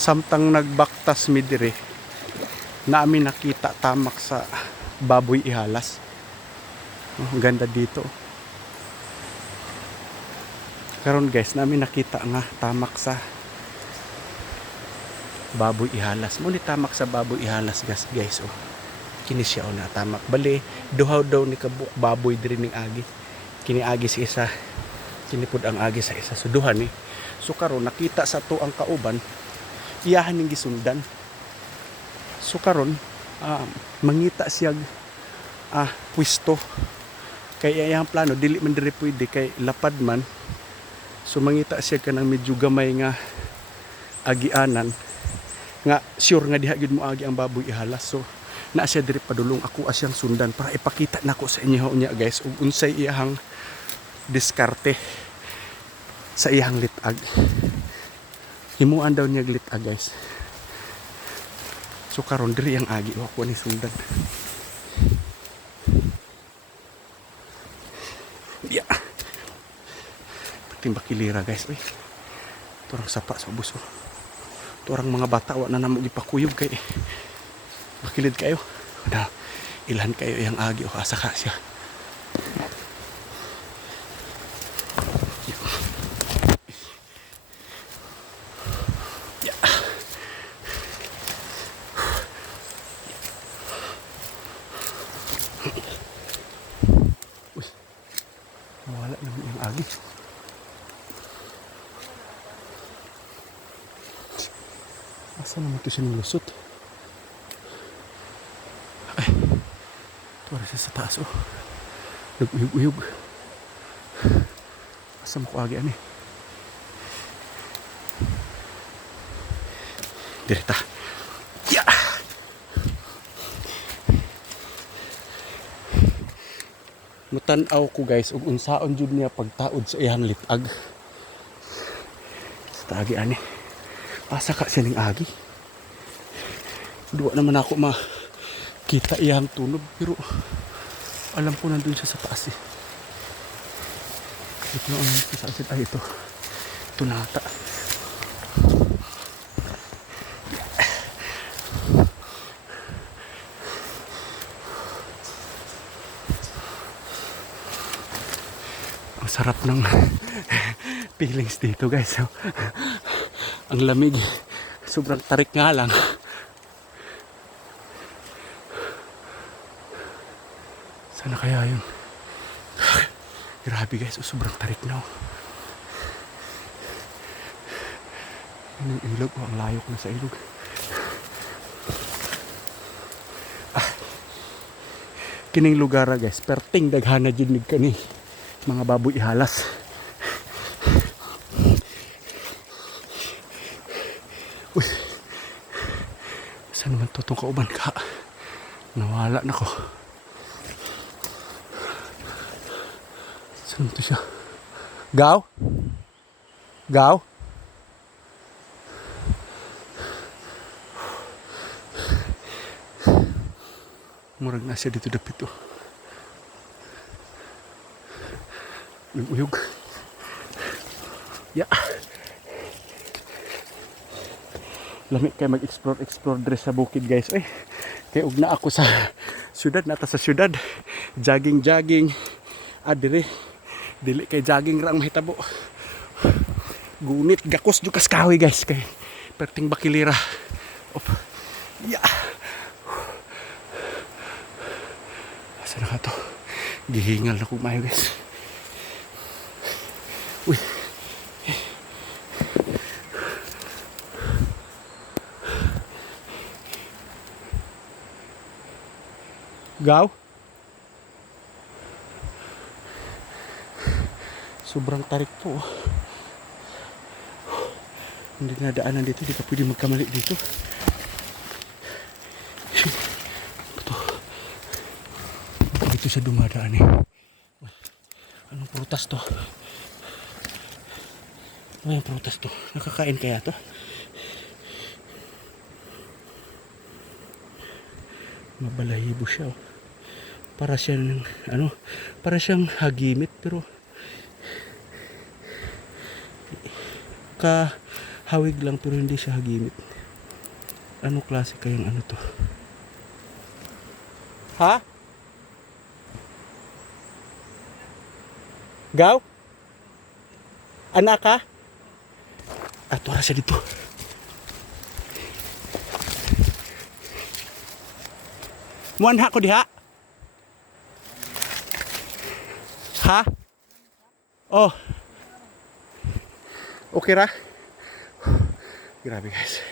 Samtang nagbaktas mi dire, namin nakita tamak sa baboy ihalas. Ang ganda dito. Karon guys, namin nakita nga tamak sa baboy ihalas. Muli tamak sa baboy ihalas guys. Oh. Kini siya na tamak. Bali, duhaw daw ni kabuk baboy diri ning agi. Kini agi sa isa. Kinipod ang agi sa isa. So duha ni. So karon nakita sa to ang kauban, iyahan ning gisundan. So karon mangita siya pwesto. Kaya iyang plano dili man diri pwede kay lapad man. So mangita siya kanang medyo gamay nga agianan nga sure nga diha gyud mo agi ang baboy ihalas. So na siya diri padulong ako asyang sundan para ipakita nako sa inyo unya guys ug unsay iyang diskarte sa iyang litag. Himuan daw niya litag guys. So karon diri ang agi ako ni sundan. Yeah. Pating bakilira guys, oy. Turang sapa sa ubos. Turang mga bata wa na namo gipakuyog kay bakilid kayo. Na ilhan kayo yang agi o asa ka siya. Uy. Wala naman yung agi. Asa naman ito siya ng lusot? Ay, tuwara siya sa taas oh. Nag-uyog-uyog. Asa mo ko agi ani? Direta. Yeah! Mutanaw ko guys ug unsaon jud niya pagtaod sa iyang litag. Sa agi ani. Asa ka siya ning agi. Duwa naman ako makita iyang tunog pero alam ko nandun siya sa taas eh. Ito na ang sa asin ay ito. Ito na ata. Ang sarap ng feelings dito guys. Ang lamig. Sobrang tarik nga lang. Sana kaya yun. Grabe guys. Sobrang tarik na. Yung ilog. Ang layok na sa ilog. Kining lugar guys. Perting daghana dyan kani. Mga baboy ihalas. Uy, saan naman to itong kauban ka? Nawala na ko. Saan to siya? Gaw? Gaw? Murag na siya dito dapit oh. Uyog. Yeah. Lamig kay mag-explore dre sa bukid guys. Ay, kay ug na ako sa syudad nata sa syudad. Jogging. Dire. Dili kay jogging ra ang mahitabo. Gunit gakos jukas kahoy guys kay perting bakilira. Op. Yeah. Asa na to? Gihingal na ko mayo guys. Uy. Gaw? Sobrang tarik po. Hindi na daanan dito. Hindi ka pwede magkamali dito. Dito siya dumadaan eh. Anong prutas to? Ano yung prutas to? Nakakain kaya to? Mabalahibo siya oh. Para siyang para siyang hagimit pero Hawig lang pero hindi siya hagimit. Anong klase kayang ano to? Ha? Gaw? Anak ka? Atura siya dito. Muanha ko diha? Ha? Oh. Okay ra? Grabe guys.